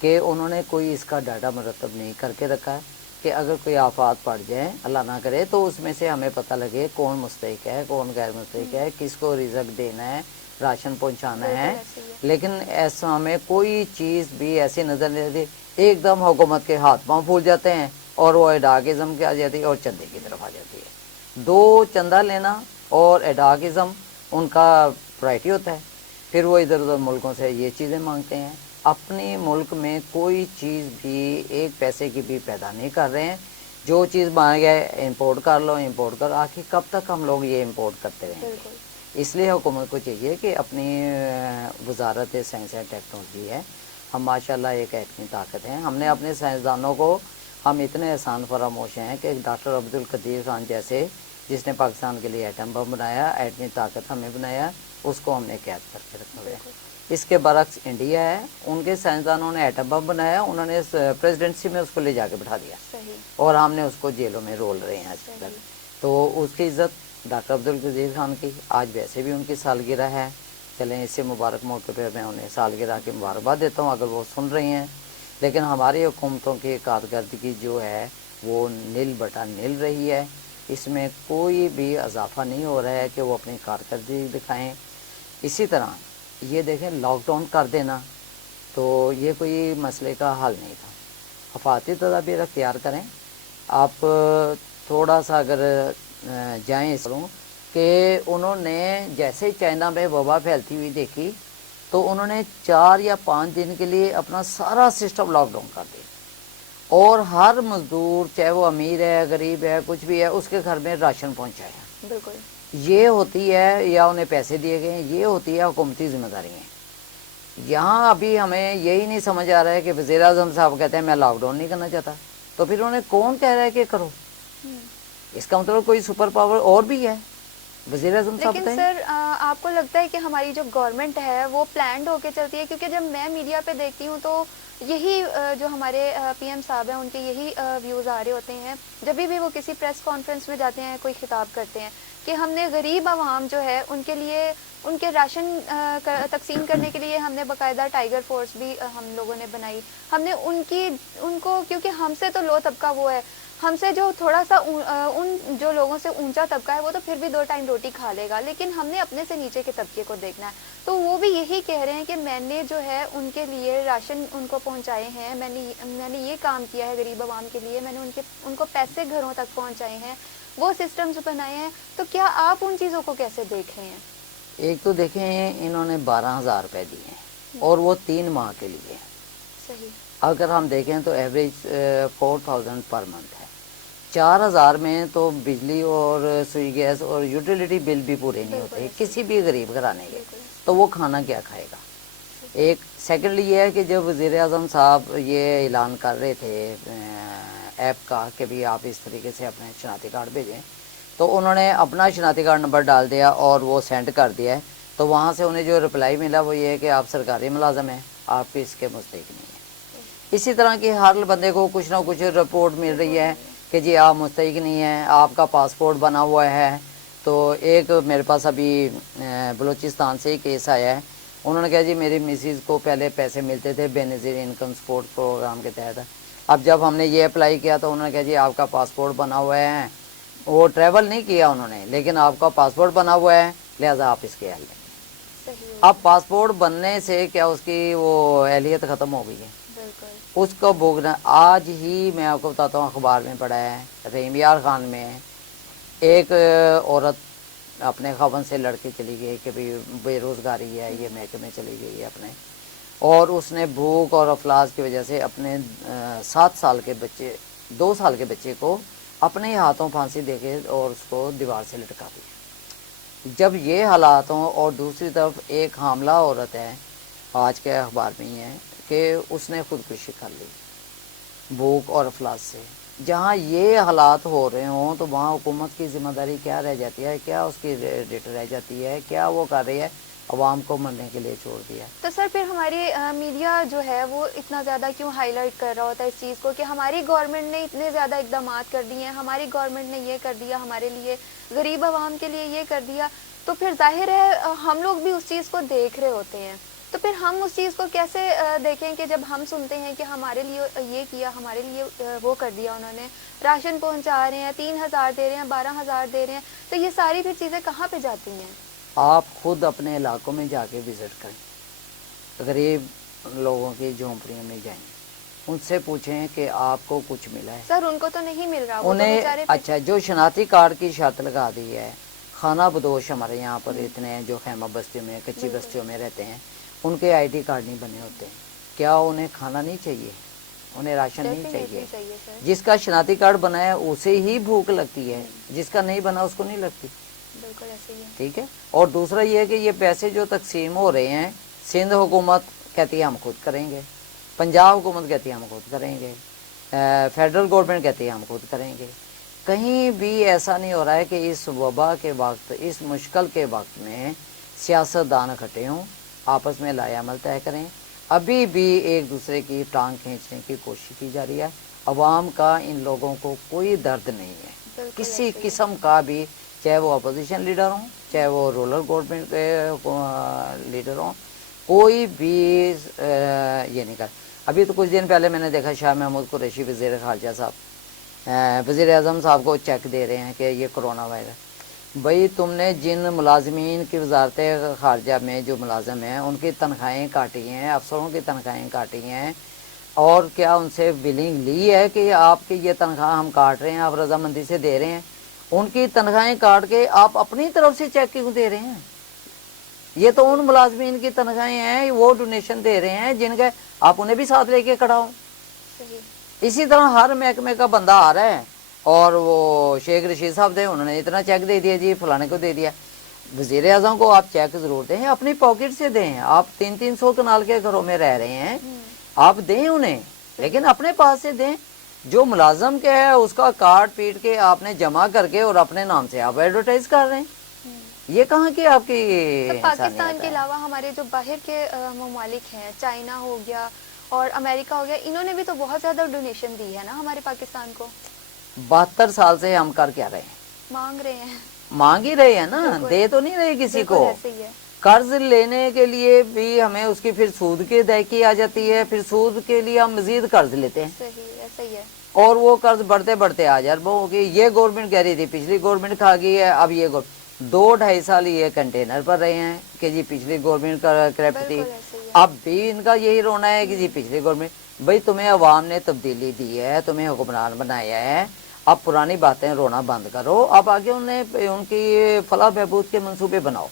کہ انہوں نے کوئی اس کا ڈاٹا مرتب نہیں کر کے رکھا ہے کہ اگر کوئی آفات پڑ جائیں اللہ نہ کرے تو اس میں سے ہمیں پتہ لگے کون مستحق ہے کون غیر مستحق ہے، کس کو رزق دینا ہے، راشن پہنچانا ہے. لیکن ایسا ہمیں کوئی چیز بھی ایسی نظر نہیں آتی. ایک دم حکومت کے ہاتھ پاؤں پھول جاتے ہیں اور وہ ایڈاکزم کی آ جاتی ہے اور چندے کی طرف آ جاتی ہے. دو چندہ لینا اور ایڈاکزم ان کا پرائرٹی ہوتا ہے. پھر وہ ادھر ادھر ملکوں سے یہ چیزیں مانگتے ہیں. اپنے ملک میں کوئی چیز بھی ایک پیسے کی بھی پیدا نہیں کر رہے ہیں. جو چیز مانگے امپورٹ کر لو امپورٹ کر. آخر کب تک ہم لوگ یہ امپورٹ کرتے رہیں گے؟ اس لیے حکومت کو چاہیے کہ اپنی وزارت سائنس اینڈ ٹیکنالوجی ہے، ہم ماشاءاللہ ایک ایٹمی طاقت ہیں. ہم نے اپنے سائنسدانوں کو ہم اتنے احسان فراموش ہیں کہ ڈاکٹر عبدالقدیر خان جیسے جس نے پاکستان کے لیے ایٹم بم بنایا، ایٹمی طاقت ہمیں بنایا، اس کو ہم نے قید کر کے رکھا ہوا ہے. اس کے برعکس انڈیا ہے، ان کے سائنسدانوں نے ایٹم بم بنایا، انہوں نے پریزیڈنسی میں اس کو لے جا کے بٹھا دیا اور ہم نے اس کو جیلوں میں رول رہے ہیں آج تک. تو اس کی عزت ڈاکٹر عبدالقدیر خان کی آج ویسے بھی ان کی سالگرہ ہے. چلیں اس سے مبارک موقع پہ میں انہیں سالگرہ کی مبارکباد دیتا ہوں اگر وہ سن رہی ہیں. لیکن ہماری حکومتوں کی کارکردگی جو ہے وہ نل بٹا نل رہی ہے. اس میں کوئی بھی اضافہ نہیں ہو رہا ہے کہ وہ اپنی کارکردگی دکھائیں. اسی طرح یہ دیکھیں لاک ڈاؤن کر دینا تو یہ کوئی مسئلے کا حل نہیں تھا. حفاظتی تدابیر اختیار کریں. آپ تھوڑا سا اگر جائیں اس کروں کہ انہوں نے جیسے چائنا میں وبا پھیلتی ہوئی دیکھی تو انہوں نے 4 یا 5 دن کے لیے اپنا سارا سسٹم لاک ڈاؤن کر دیا اور ہر مزدور چاہے وہ امیر ہے غریب ہے کچھ بھی ہے اس کے گھر میں راشن پہنچایا. بالکل یہ ہوتی ہے یا انہیں پیسے دیے گئے ہیں، یہ ہوتی ہے حکومتی ذمہ داریاں. یہاں ابھی ہمیں یہی نہیں سمجھ آ رہا ہے کہ وزیر اعظم صاحب کہتے ہیں میں لاک ڈاؤن نہیں کرنا چاہتا، تو پھر انہیں کون کہہ رہا ہے کہ کرو؟ اس کا مطلب کوئی سپر پاور اور بھی ہے. وزیر اعظم صاحب لیکن سر آپ کو لگتا ہے کہ ہماری جو گورنمنٹ ہے وہ پلانڈ ہو کے چلتی ہے؟ کیونکہ جب میں میڈیا پہ دیکھتی ہوں تو یہی جو ہمارے پی ایم صاحب ہیں ان کے یہی ویوز آ رہے ہوتے ہیں جب بھی وہ کسی پریس کانفرنس میں جاتے ہیں کوئی خطاب کرتے ہیں کہ ہم نے غریب عوام جو ہے ان کے لیے ان کے راشن تقسیم کرنے کے لیے ہم نے باقاعدہ ٹائیگر فورس بھی ہم لوگوں نے بنائی. ہم نے ان کو کیونکہ ہم سے تو لو طبقہ وہ ہے، ہم سے جو تھوڑا سا ان جو لوگوں سے اونچا طبقہ ہے وہ تو پھر بھی 2 ٹائم روٹی کھا لے گا، لیکن ہم نے اپنے سے نیچے کے طبقے کو دیکھنا ہے. تو وہ بھی یہی کہہ رہے ہیں کہ میں نے جو ہے ان کے لیے راشن ان کو پہنچائے ہیں، میں نے یہ کام کیا ہے غریب عوام کے لیے، میں نے ان کو پیسے گھروں تک پہنچائے ہیں، وہ سسٹمز بنائے ہیں. تو کیا آپ ان چیزوں کو کیسے دیکھ رہے ہیں؟ ایک تو دیکھیں انہوں نے 12,000 روپے دیے ہیں اور وہ 3 ماہ کے لیے. صحیح. اگر ہم دیکھیں تو ایوریج 4,000 پر منتھ ہے. 4,000 میں تو بجلی اور سوئی گیس اور یوٹیلیٹی بل بھی پورے نہیں ہوتے کسی بھی غریب گھرانے کے. تو وہ کھانا کیا کھائے گا؟ ایک سیکنڈلی یہ ہے کہ جب وزیر اعظم صاحب یہ اعلان کر رہے تھے ایپ کا کہ بھی آپ اس طریقے سے اپنے شناختی کارڈ بھیجیں تو انہوں نے اپنا شناختی کارڈ نمبر ڈال دیا اور وہ سینڈ کر دیا ہے. تو وہاں سے انہیں جو رپلائی ملا وہ یہ ہے کہ آپ سرکاری ملازم ہیں، آپ اس کے مستحق نہیں ہیں. اسی طرح کی ہر بندے کو کچھ نہ کچھ رپورٹ مل رہی ہے کہ جی آپ مستحق نہیں ہیں، آپ کا پاسپورٹ بنا ہوا ہے. تو ایک میرے پاس ابھی بلوچستان سے ہی کیس آیا ہے. انہوں نے کہا جی میری مسز کو پہلے پیسے ملتے تھے بے نظیر انکم سپورٹ پروگرام کے تحت. اب جب ہم نے یہ اپلائی کیا تو انہوں نے کہا جی آپ کا پاسپورٹ بنا ہوا ہے، وہ ٹریول نہیں کیا انہوں نے لیکن آپ کا پاسپورٹ بنا ہوا ہے لہذا آپ اس کے اہل ہیں. اب پاسپورٹ بننے سے کیا اس کی وہ اہلیت ختم ہو گئی ہے؟ اس کو بھوگنا. آج ہی میں آپ کو بتاتا ہوں اخبار میں پڑھا ہے رحیم یار خان میں ایک عورت اپنے خاوند سے لڑ کے چلی گئی کہ بھی بے روزگاری ہے، یہ محکمے چلی گئی ہے اپنے، اور اس نے بھوک اور افلاس کی وجہ سے اپنے 7 سال کے بچے 2 سال کے بچے کو اپنے ہاتھوں پھانسی دے کے اور اس کو دیوار سے لٹکا دیا. جب یہ حالات ہوں اور دوسری طرف ایک حاملہ عورت ہے آج کے اخبار میں ہی ہے کہ اس نے خودکشی کر لی بھوک اور افلاس سے. جہاں یہ حالات ہو رہے ہوں تو وہاں حکومت کی ذمہ داری کیا رہ جاتی ہے؟ کیا اس کی ڈیٹ رہ جاتی ہے؟ کیا وہ کر رہی ہے؟ عوام کو مرنے کے لیے چھوڑ دیا. تو سر پھر ہماری میڈیا جو ہے وہ اتنا زیادہ کیوں ہائی لائٹ کر رہا ہوتا ہے اس چیز کو کہ ہماری گورنمنٹ نے اتنے زیادہ اقدامات کر دیے ہیں، ہماری گورنمنٹ نے یہ کر دیا ہمارے لیے، غریب عوام کے لیے یہ کر دیا، تو پھر ظاہر ہے ہم لوگ بھی اس چیز کو دیکھ رہے ہوتے ہیں. تو پھر ہم اس چیز کو کیسے دیکھیں کہ جب ہم سنتے ہیں کہ ہمارے لیے یہ کیا، ہمارے لیے وہ کر دیا انہوں نے، راشن پہنچا رہے ہیں، 3,000 دے رہے ہیں، 12,000 دے رہے ہیں، تو یہ ساری پھر چیزیں کہاں پہ جاتی ہیں؟ آپ خود اپنے علاقوں میں جا کے وزٹ کریں، غریب لوگوں کی جھونپڑیوں میں جائیں، ان سے پوچھیں کہ آپ کو کچھ ملا ہے؟ سر ان کو تو نہیں مل رہا، وہ تو انہیں بیچارے اچھا جو شناختی کارڈ کی شرط لگا دی ہے، خانہ بدوش ہمارے یہاں پر اتنے ہیں جو خیمہ بستیوں میں، کچی بستیوں میں رہتے ہیں، ان کے آئی ڈی کارڈ نہیں بنے ہوتے ہیں، کیا انہیں کھانا نہیں چاہیے؟ انہیں راشن نہیں چاہیے؟ جس کا شناختی کارڈ بنا ہے اسے ہی بھوک لگتی ہے، جس کا نہیں بنا اس کو نہیں لگتی۔ بالکل ایسے ہی ہے۔ ٹھیک ہے، اور دوسرا یہ ہے کہ یہ پیسے جو تقسیم ہو رہے ہیں، سندھ حکومت کہتی ہے ہم خود کریں گے، پنجاب حکومت کہتی ہے ہم خود کریں گے، فیڈرل گورنمنٹ کہتی ہے ہم خود کریں گے، کہیں بھی ایسا نہیں ہو رہا ہے کہ اس وبا کے وقت، اس مشکل کے وقت میں سیاستدان اکٹھے ہوں، آپس میں لائے عمل طے کریں۔ ابھی بھی ایک دوسرے کی ٹانگ کھینچنے کی کوشش کی جا رہی ہے۔ عوام کا ان لوگوں کو کوئی درد نہیں ہے، کسی قسم کا بھی، چاہے وہ اپوزیشن لیڈر ہوں، چاہے وہ رولر گورنمنٹ کے لیڈر ہوں، کوئی بھی یہ نہیں کر۔ ابھی تو کچھ دن پہلے میں نے دیکھا شاہ محمود قریشی وزیر خارجہ صاحب وزیر اعظم صاحب کو چیک دے رہے ہیں کہ یہ کرونا وائرس۔ بھئی تم نے جن ملازمین کی وزارت خارجہ میں جو ملازم ہیں ان کی تنخواہیں کاٹی ہیں، افسروں کی تنخواہیں کاٹی ہیں، اور کیا ان سے بلنگ لی ہے کہ آپ کی یہ تنخواہ ہم کاٹ رہے ہیں، آپ رضامندی سے دے رہے ہیں؟ ان کی تنخواہیں کاٹ کے آپ اپنی طرف سے چیک کیوں دے رہے ہیں؟ یہ تو ان ملازمین کی تنخواہیں ہیں، وہ ڈونیشن دے رہے ہیں جن کے آپ انہیں بھی ساتھ لے کے کھڑا ہوں۔ اسی طرح ہر محکمے کا بندہ آ رہا ہے، اور وہ شیخ رشید صاحب تھے، انہوں نے اتنا چیک دے دیا، جی فلانے کو دے دیا۔ وزیر اعظم کو آپ چیک ضرور دیں، اپنی پاکٹ سے دیں، آپ 300 کنال کے گھروں میں رہ رہے ہیں، آپ دیں انہیں، لیکن اپنے پاس سے دیں۔ جو ملازم کے ہے اس کا کارڈ پیٹ کے آپ نے جمع کر کے اور اپنے نام سے آپ ایڈورٹائز کر رہے ہیں، یہ کہاں کی آپ کی پاکستان کے علاوہ ہمارے جو باہر کے ممالک ہیں، چائنا ہو گیا اور امریکہ ہو گیا، انہوں نے بھی تو بہت زیادہ ڈونیشن دی ہے نا ہمارے پاکستان کو۔ 72 سال سے ہم کر کیا رہے ہیں؟ مانگ رہے ہیں، مانگ ہی رہے ہیں نا، دے تو نہیں رہے کسی کو۔ قرض لینے کے لیے بھی ہمیں اس کی پھر سود کی ادائیگی آ جاتی ہے، پھر سود کے لیے ہم مزید قرض لیتے ہیں، صحیح ایسا ہی ہے، اور وہ قرض بڑھتے بڑھتے آ جائے ہوگی۔ یہ گورنمنٹ کہہ رہی تھی، پچھلی گورنمنٹ کھا گئی ہے، اب یہ 2-2.5 سال یہ کنٹینر پر رہے ہیں کہ جی پچھلی گورنمنٹ کا کریپٹ تھی، اب بھی ان کا یہی رونا ہے کہ جی پچھلی گورنمنٹ۔ بھئی تمہیں عوام نے تبدیلی دی ہے، تمہیں حکمران بنایا ہے، اب پرانی باتیں رونا بند کرو، اب آگے ان کی فلاح بہبود کے منصوبے بناؤ۔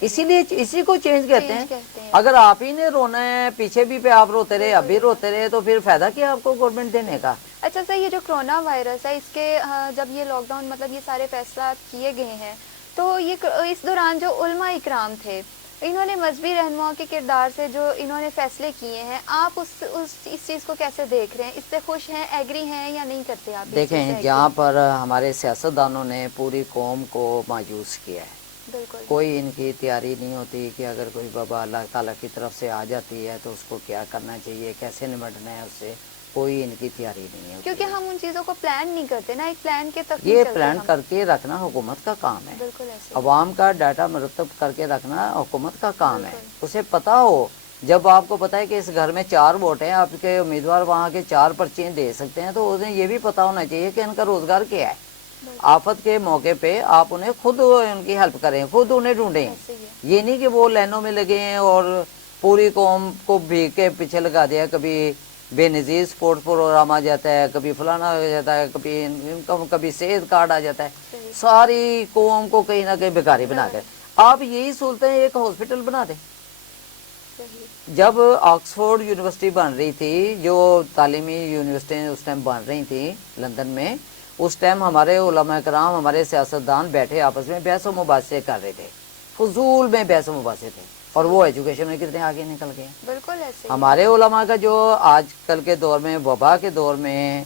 اسی لیے اسی کو چینج کہتے ہیں۔ اگر آپ ہی نے رونا ہے، پیچھے بھی پہ آپ روتے رہے، اب بھی روتے رہے، تو پھر فائدہ کیا آپ کو گورنمنٹ دینے کا؟ اچھا سر، یہ جو کرونا وائرس ہے، اس کے جب یہ لاک ڈاؤن مطلب یہ سارے فیصلات کیے گئے ہیں، تو یہ اس دوران جو علماء اکرام تھے، انہوں نے مذہبی رہنماؤں کے کردار سے جو انہوں نے فیصلے کیے ہیں، آپ اس چیز کو کیسے دیکھ رہے ہیں؟ اس سے خوش ہیں، ایگری ہیں یا نہیں کرتے آپ؟ دیکھیں، جہاں پر ہمارے سیاستدانوں نے پوری قوم کو مایوس کیا ہے، کوئی ان کی تیاری نہیں ہوتی کہ اگر کوئی وبا اللہ تعالیٰ کی طرف سے آ جاتی ہے تو اس کو کیا کرنا چاہیے، کیسے نمٹنا ہے اس سے، کوئی ان کی تیاری نہیں ہوتی، کیونکہ ہم ان چیزوں کو پلان نہیں کرتے نا، ایک پلان کے تحت یہ پلان کر کے رکھنا حکومت کا کام ہے، عوام کا ڈاٹا مرتب کر کے رکھنا حکومت کا کام ہے۔ اسے پتا ہو، جب آپ کو پتا ہے کہ اس گھر میں 4 ووٹ ہیں، آپ کے امیدوار وہاں کے 4 پرچے دے سکتے ہیں، تو انہیں یہ بھی پتا ہونا چاہیے کہ ان کا روزگار کیا ہے۔ آفت کے موقع پہ آپ انہیں خود ان کی ہیلپ کریں، خود انہیں ڈھونڈیں، یہ نہیں کہ وہ لائنوں میں لگے ہیں اور پوری قوم کو بھیگ کے پیچھے لگا دیا، کبھی بے نظیر سپورٹ پروگرام آ جاتا ہے، کبھی فلانا ہو جاتا ہے، کبھی انکم، کبھی صحت کارڈ آ جاتا ہے، ساری قوم کو کہیں نہ کہیں بیکاری بنا کر آپ یہی سہولتیں ایک ہاسپٹل بنا دیں۔ جب آکسفورڈ یونیورسٹی بن رہی تھی، جو تعلیمی یونیورسٹی اس ٹائم بن رہی تھی لندن میں، اس ٹائم ہمارے علماء کرام، ہمارے سیاستدان بیٹھے آپس میں بحث و مباحثے کر رہے تھے، فضول میں بحث و مباحثے تھے، اور وہ ایجوکیشن میں کتنے آگے نکل گئے ہیں۔ بالکل ایسے ہمارے علماء کا جو آج کل کے دور میں، وبا کے دور میں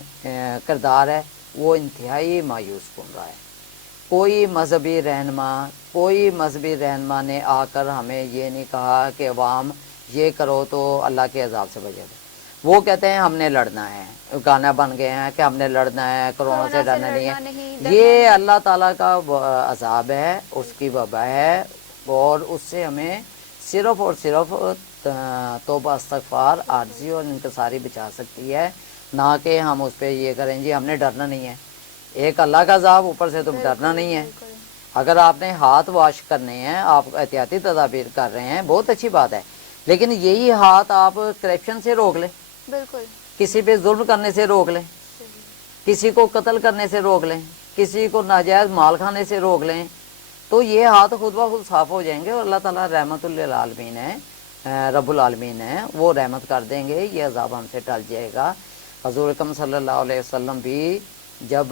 کردار ہے، وہ انتہائی مایوس کن رہا ہے۔ کوئی مذہبی رہنما نے آ کر ہمیں یہ نہیں کہا کہ عوام یہ کرو تو اللہ کے عذاب سے بچے گا۔ وہ کہتے ہیں ہم نے لڑنا ہے، گانا بن گئے ہیں کہ ہم نے لڑنا ہے، کرونا سے ڈرنا نہیں ہے۔ یہ اللہ تعالیٰ کا عذاب ہے، اس کی وبا ہے، اور اس سے ہمیں صرف اور صرف توبہ استغفار عاجزی اور انکساری بچا سکتی ہے، نہ کہ ہم اس پہ یہ کریں جی ہم نے ڈرنا نہیں ہے۔ ایک اللہ کا عذاب، اوپر سے تم ڈرنا نہیں ہے۔ اگر آپ نے ہاتھ واش کرنے ہیں، آپ احتیاطی تدابیر کر رہے ہیں، بہت اچھی بات ہے، لیکن یہی ہاتھ آپ کرپشن سے روک لیں، بالکل، کسی پہ ظلم کرنے سے روک لیں، کسی کو قتل کرنے سے روک لیں، کسی کو ناجائز مال کھانے سے روک لیں، تو یہ ہاتھ خود بخود صاف ہو جائیں گے، اور اللہ تعالیٰ رحمت للعالمین ہے، رب العالمین ہے، وہ رحمت کر دیں گے، یہ عذاب ہم سے ٹل جائے گا۔ حضور اکرم صلی اللہ علیہ وسلم بھی جب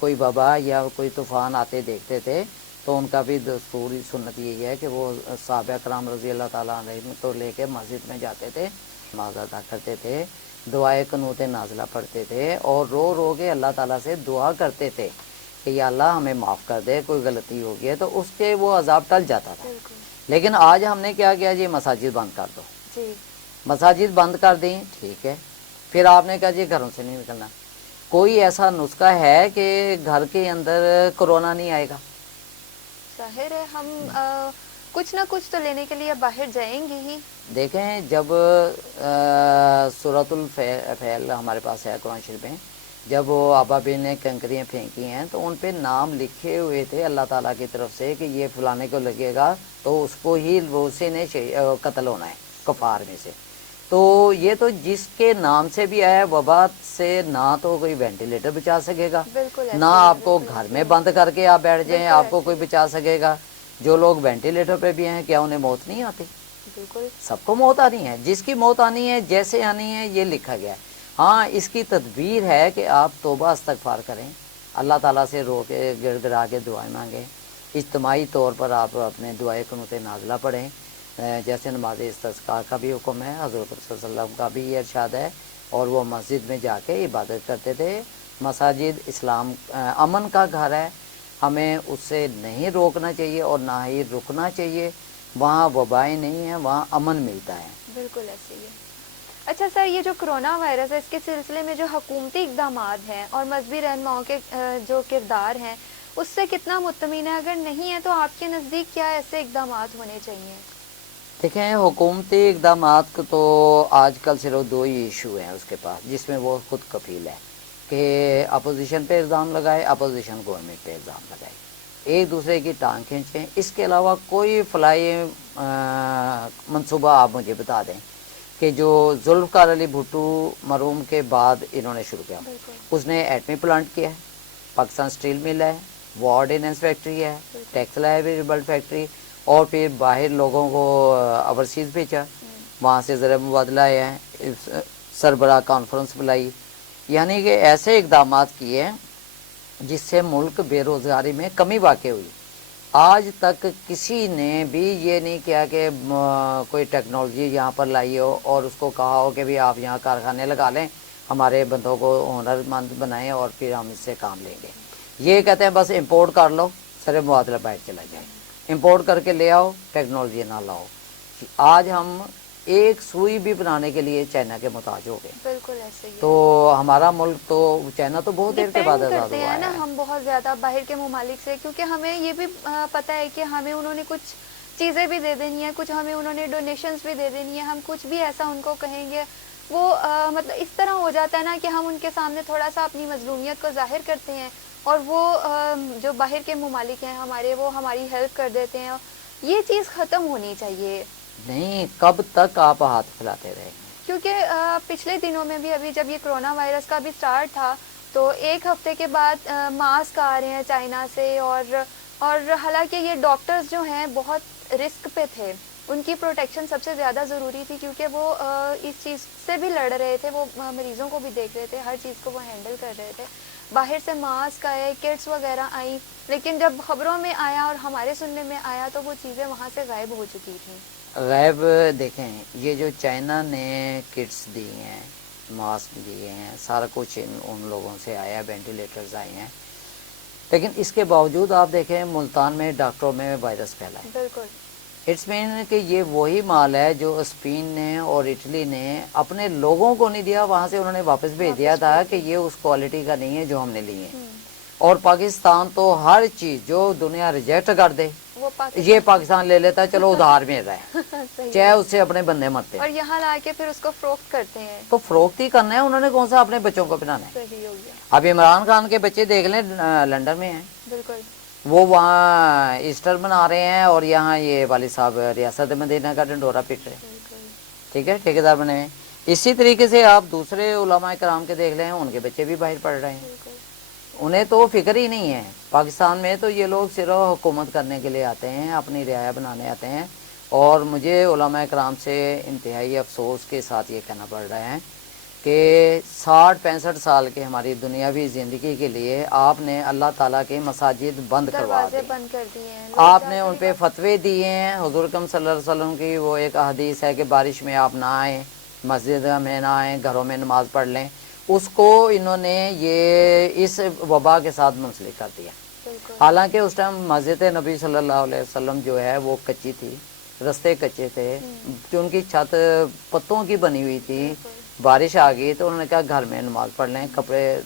کوئی وبا یا کوئی طوفان آتے دیکھتے تھے تو ان کا بھی دستوری سنت یہی ہے کہ وہ صحابہ کرام رضی اللہ تعالیٰ عنہ تو لے کے مسجد میں جاتے تھے، نماز ادا کرتے تھے، دعائے قنوت نازلہ پڑھتے تھے، اور رو رو کے اللہ تعالیٰ سے دعا کرتے تھے کہ یا اللہ ہمیں معاف کر دے، کوئی غلطی ہو گئی ہے تو اس کے وہ عذاب ٹل جاتا تھا۔ لیکن آج ہم نے کیا کیا جی، مساجد بند کر دو، مساجد بند کر دیں، ٹھیک ہے، پھر آپ نے کہا جی گھروں سے نہیں نکلنا۔ کوئی ایسا نسخہ ہے کہ گھر کے اندر کرونا نہیں آئے گا؟ ظاہر ہے ہم کچھ نہ کچھ تو لینے کے لیے باہر جائیں گے ہی۔ دیکھیں جب سورۃ الفیل ہمارے پاس ہے قرآن شریف میں، جب وہ ابابیل نے کنکریاں پھینکی ہیں تو ان پہ نام لکھے ہوئے تھے اللہ تعالیٰ کی طرف سے کہ یہ فلانے کو لگے گا تو اس کو ہی اسی نے قتل ہونا ہے کفار میں سے۔ تو یہ تو جس کے نام سے بھی آیا وبا سے نہ تو کوئی وینٹیلیٹر بچا سکے گا، نہ آپ کو گھر میں بند کر کے آپ بیٹھ جائیں آپ کو کوئی بچا سکے گا۔ جو لوگ وینٹیلیٹر پہ بھی ہیں کیا انہیں موت نہیں آتی؟ بالکل، سب کو موت آنی ہے، جس کی موت آنی ہے جیسے آنی ہے یہ لکھا گیا ہے۔ ہاں اس کی تدبیر ہے کہ آپ توبہ استغفار کریں، اللہ تعالیٰ سے رو کے گڑ گڑا کے دعائیں مانگیں، اجتماعی طور پر آپ اپنے دعائے قنوت نازلہ پڑھیں، جیسے نماز استسقاء کا بھی حکم ہے، حضرت صلی اللہ علیہ وسلم کا بھی یہ ارشاد ہے، اور وہ مسجد میں جا کے عبادت کرتے تھے۔ مساجد اسلام امن کا گھر ہے، ہمیں اس سے نہیں روکنا چاہیے اور نہ ہی رکنا چاہیے، وہاں وبائیں نہیں ہیں، وہاں امن ملتا ہے۔ بالکل ایسے ہی ہے۔ اچھا سر، یہ جو کرونا وائرس ہے اس کے سلسلے میں جو حکومتی اقدامات ہیں اور مذہبی رہنماؤں کے جو کردار ہیں اس سے کتنا مطمئن ہے؟ اگر نہیں ہے تو آپ کے نزدیک کیا ایسے اقدامات ہونے چاہیے؟ دیکھیں حکومتی اقدامات کو تو آج کل صرف دو ہی ایشو ہیں اس کے پاس جس میں وہ خود کفیل ہے کہ اپوزیشن پہ الزام لگائے، اپوزیشن گورنمنٹ پہ الزام لگائے، ایک دوسرے کی ٹانگ کھینچیں۔ اس کے علاوہ کوئی فلاحی منصوبہ آپ مجھے بتا دیں کہ جو ذوالفقار علی بھٹو مرحوم کے بعد انہوں نے شروع کیا۔ اس نے ایٹمی پلانٹ کیا ہے، پاکستان اسٹیل مل ہے، وہ آرڈیننس فیکٹری ہے، ٹیکس لائبل فیکٹری، اور پھر باہر لوگوں کو اوورسیز بھیجا، وہاں سے زر مبادلہ آیا ہے، سربراہ کانفرنس بلائی، یعنی کہ ایسے اقدامات کیے جس سے ملک بے روزگاری میں کمی واقع ہوئی۔ آج تک کسی نے بھی یہ نہیں کیا کہ کوئی ٹیکنالوجی یہاں پر لائی ہو اور اس کو کہا ہو کہ بھی آپ یہاں کارخانے لگا لیں، ہمارے بندوں کو ہنر مند بنائیں اور پھر ہم اس سے کام لیں گے۔ یہ کہتے ہیں بس امپورٹ کر لو، سر مبادلہ باہر چلا جائے، امپورٹ کر کے لے آؤ، ٹیکنالوجی نہ لاؤ۔ آج ہم ایک سوئی بھی بنانے کے لیے چائنا کے محتاج ہو گئے۔ بالکل ایسے ہی ہے۔ تو ہمارا ملک تو چائنا تو بہت دیر کے بعد آزاد کرتے ہوا ہیں نا ہے۔ ہم بہت زیادہ باہر کے ممالک سے، کیونکہ ہمیں یہ بھی پتہ ہے کہ ہمیں انہوں نے کچھ چیزیں بھی دے دینی ہیں، کچھ ہمیں انہوں نے ڈونیشنز بھی دے دینی ہیں، ہم کچھ بھی ایسا ان کو کہیں گے وہ مطلب اس طرح ہو جاتا ہے نا کہ ہم ان کے سامنے تھوڑا سا اپنی مظلومیت کو ظاہر کرتے ہیں اور وہ جو باہر کے ممالک ہیں ہمارے وہ ہماری ہیلپ کر دیتے ہیں۔ یہ چیز ختم ہونی چاہیے۔ نہیں، کب تک آپ ہاتھ پھیلاتے رہیں گے؟ کیونکہ پچھلے دنوں میں بھی ابھی جب یہ کرونا وائرس کا بھی سٹارٹ تھا تو ایک ہفتے کے بعد ماسک آ رہے ہیں چائنا سے، اور حالانکہ یہ ڈاکٹرز جو ہیں بہت رسک پہ تھے، ان کی پروٹیکشن سب سے زیادہ ضروری تھی کیونکہ وہ اس چیز سے بھی لڑ رہے تھے، وہ مریضوں کو بھی دیکھ رہے تھے، ہر چیز کو وہ ہینڈل کر رہے تھے۔ باہر سے ماسک آئے، کٹس وغیرہ آئیں، لیکن جب خبروں میں آیا اور ہمارے سننے میں آیا تو وہ چیزیں وہاں سے غائب ہو چکی تھیں۔ غائب دیکھیں، یہ جو چائنا نے کٹس دی ہیں، ماسک دیے ہیں، سارا کچھ ان لوگوں سے آیا، وینٹیلیٹرز آئے ہیں، لیکن اس کے باوجود آپ دیکھیں ملتان میں ڈاکٹروں میں وائرس پھیلا ہے۔ بالکل، اٹس مین کہ یہ وہی مال ہے جو اسپین نے اور اٹلی نے اپنے لوگوں کو نہیں دیا، وہاں سے انہوں نے واپس بھیج دیا تھا کہ یہ اس کوالٹی کا نہیں ہے جو ہم نے لی ہے۔ اور پاکستان تو ہر چیز جو دنیا ریجیکٹ کر دے یہ پاکستان لے لیتا ہے، چلو ادھار میں رہے چاہے اس سے اپنے بندے مرتے ہیں، اور یہاں لا کے پھر اس کو فروخت کرتے ہیں. تو فروخت ہی کرنا ہے انہوں نے، کون سا اپنے بچوں کو پہنانا ہے. صحیح ہو گیا. اب عمران خان کے بچے دیکھ لیں لندن میں ہیں، بالکل. وہ وہاں ایسٹر منا رہے ہیں اور یہاں یہ والد صاحب ریاست مدینہ کا ڈنڈورا پیٹ رہے ہیں. ٹھیک ہے، ٹھیکیدار بنے ہوئے. اسی طریقے سے آپ دوسرے علماء کرام کے دیکھ لیں، ان کے بچے بھی باہر پڑھ رہے ہیں، انہیں تو فکر ہی نہیں ہے. پاکستان میں تو یہ لوگ صرف حکومت کرنے کے لیے آتے ہیں، اپنی رعایا بنانے آتے ہیں. اور مجھے علماء کرام سے انتہائی افسوس کے ساتھ یہ کہنا پڑ رہا ہے کہ 60-65 سال کے ہماری دنیاوی زندگی کے لیے آپ نے اللہ تعالیٰ کے مساجد بند کروا دیے، بند کر دیے ہیں. آپ نے ان پہ فتوے دیے ہیں. حضور اکرم صلی اللہ علیہ وسلم کی وہ ایک حدیث ہے کہ بارش میں آپ نہ آئیں، مسجد میں نہ آئیں، گھروں میں نماز پڑھ لیں. اس کو انہوں نے یہ اس وبا کے ساتھ منسلک کر دیا. حالانکہ اس ٹائم مسجد نبی صلی اللہ علیہ وسلم جو ہے وہ کچی تھی، رستے کچے تھے، ان کی چھت پتوں کی بنی ہوئی تھی. بارش آ گئی تو انہوں نے کہا گھر میں نماز پڑھ لیں، کپڑے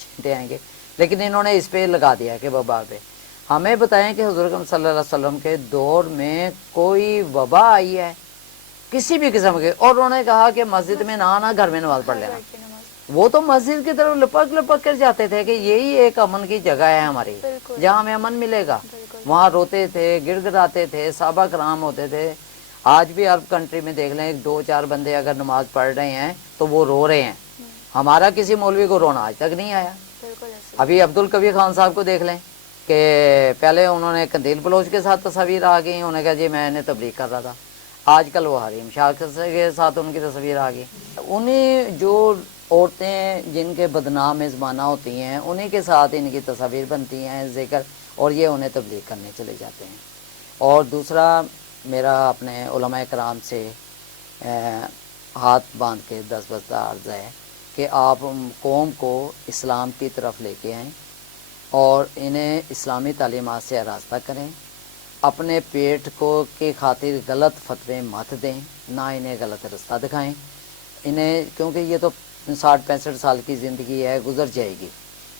چھینٹے آئیں گے. لیکن انہوں نے اس پہ لگا دیا کہ وبا پہ. ہمیں بتائیں کہ حضور اکرم صلی اللہ علیہ وسلم کے دور میں کوئی وبا آئی ہے کسی بھی قسم کے، اور انہوں نے کہا کہ مسجد میں نہ آنا، گھر میں نماز پڑھ لینا. وہ تو مسجد کی طرف لپک لپک کر جاتے تھے کہ یہی ایک امن کی جگہ ہے ہماری، جہاں ہمیں امن ملے گا. وہاں روتے تھے، گڑ گڑاتے تھے، صحابہ کرام ہوتے تھے. آج بھی عرب کنٹری میں دیکھ لیں، 2-4 بندے اگر نماز پڑھ رہے ہیں تو وہ رو رہے ہیں. ہمارا کسی مولوی کو رونا آج تک نہیں آیا. ابھی عبدالکبیر خان صاحب کو دیکھ لیں کہ پہلے انہوں نے قندیل بلوچ کے ساتھ تصاویر آ گئی، انہوں نے کہا جی میں نے تبلیغ کر رہا تھا. آج کل وہ حریم شاہ کے ساتھ ان کی تصویر آ گئی. انہیں جو عورتیں جن کے بدنام زمانہ ہوتی ہیں انہیں کے ساتھ ان کی تصاویر بنتی ہیں، ذکر، اور یہ انہیں تبلیغ کرنے چلے جاتے ہیں. اور دوسرا میرا اپنے علماء کرام سے ہاتھ باندھ کے 10 بستہ عرض ہے کہ آپ قوم کو اسلام کی طرف لے کے آئیں اور انہیں اسلامی تعلیمات سے آراستہ کریں. اپنے پیٹ کو کی خاطر غلط فتوے مت دیں، نہ انہیں غلط رستہ دکھائیں انہیں، کیونکہ یہ تو 60-65 سال کی زندگی ہے، گزر جائے گی.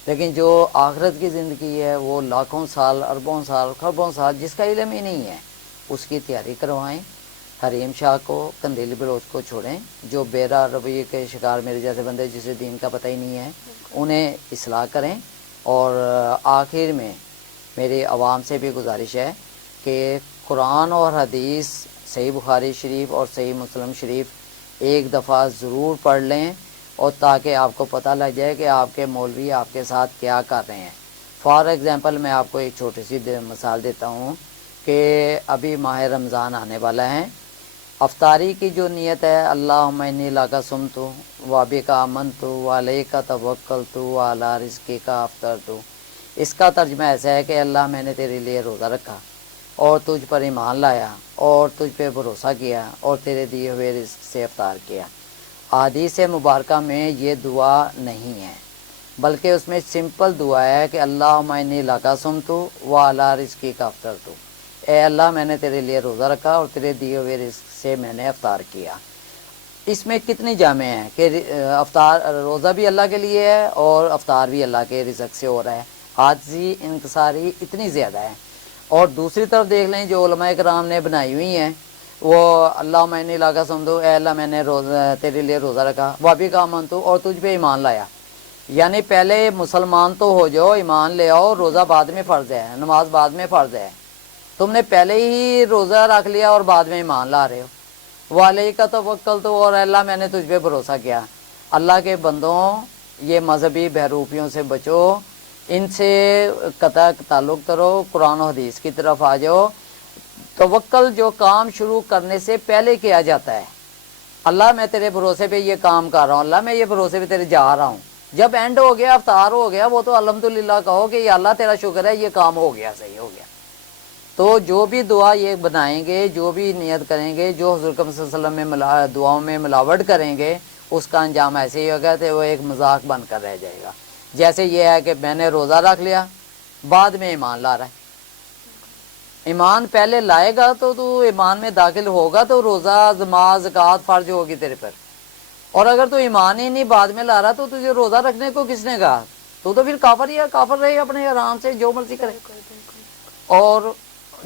لیکن جو آخرت کی زندگی ہے وہ لاکھوں سال، اربوں سال، خربوں سال، جس کا علم ہی نہیں ہے اس کی تیاری کروائیں. حریم شاہ کو، قندیل بلوچ کو چھوڑیں. جو بیرا رویے کے شکار میرے جیسے بندے جسے دین کا پتہ ہی نہیں ہے انہیں اصلاح کریں. اور آخر میں میری عوام سے بھی گزارش ہے کہ قرآن اور حدیث، صحیح بخاری شریف اور صحیح مسلم شریف ایک دفعہ ضرور پڑھ لیں، اور تاکہ آپ کو پتہ لگ جائے کہ آپ کے مولوی آپ کے ساتھ کیا کر رہے ہیں. فار ایگزامپل میں آپ کو ایک چھوٹی سی مثال دیتا ہوں کہ ابھی ماہ رمضان آنے والا ہے. افطاری کی جو نیت ہے، اللہم انی لک صمت وبک آمنت وعلیک توکلت وعلی رزقک افطرت. اس کا ترجمہ ایسا ہے کہ اللہ میں نے تیرے لیے روزہ رکھا اور تجھ پر ایمان لایا اور تجھ پہ بھروسہ کیا اور تیرے دیے ہوئے رزق سے افطار کیا. احادیث مبارکہ میں یہ دعا نہیں ہے، بلکہ اس میں سمپل دعا ہے کہ اللہم انی لک صمت وعلی رزقک افطرت. اے اللہ میں نے تیرے لیے روزہ رکھا اور تیرے دیے ہوئے رزق سے میں نے افطار کیا. اس میں کتنی جامع ہیں کہ افطار، روزہ بھی اللہ کے لیے ہے اور افطار بھی اللہ کے رزق سے ہو رہا ہے. عاجزی، انکساری اتنی زیادہ ہے. اور دوسری طرف دیکھ لیں جو علماء کرام نے بنائی ہوئی ہیں، وہ اللہم انی لک صمت، اے اللہ میں نے تیرے لیے روزہ رکھا، وبک آمنت، اور تجھ پہ ایمان لایا. یعنی پہلے مسلمان تو ہو جاؤ، ایمان لے آؤ، روزہ بعد میں فرض ہے، نماز بعد میں فرض ہے. تم نے پہلے ہی روزہ رکھ لیا اور بعد میں ایمان لا رہے ہو. وعلیک توکلت، اور اللہ میں نے تجھ پہ بھروسہ کیا. اللہ کے بندوں، یہ مذہبی بہروپیوں سے بچو، ان سے قطع تعلق کرو، قرآن و حدیث کی طرف آ جاؤ. توکل جو کام شروع کرنے سے پہلے کیا جاتا ہے، اللہ میں تیرے بھروسے پہ یہ کام کر رہا ہوں، اللہ میں یہ بھروسے پہ تیرے جا رہا ہوں. جب اینڈ ہو گیا، افطار ہو گیا، وہ تو الحمدللہ کہو کہ یا اللہ تیرا شکر ہے یہ کام ہو گیا، صحیح ہو گیا. تو جو بھی دعا یہ بنائیں گے، جو بھی نیت کریں گے، جو حضور صلی اللہ علیہ وسلم میں دعاؤں میں ملاوٹ کریں گے، اس کا انجام ایسے ہی ہوگا کہ وہ ایک مذاق بن کر رہ جائے گا. جیسے یہ ہے کہ میں نے روزہ رکھ لیا، بعد میں ایمان لا رہا ہے. ایمان پہلے لائے گا تو ایمان میں داخل ہوگا تو روزہ، نماز، زکوٰۃ فرض ہوگی تیرے پر. اور اگر تو ایمان ہی نہیں بعد میں لا رہا تو تجھے روزہ رکھنے کو کس نے کہا؟ تو پھر کافر ہی ہے، کافر رہے اپنے آرام سے جو مرضی کرے. اور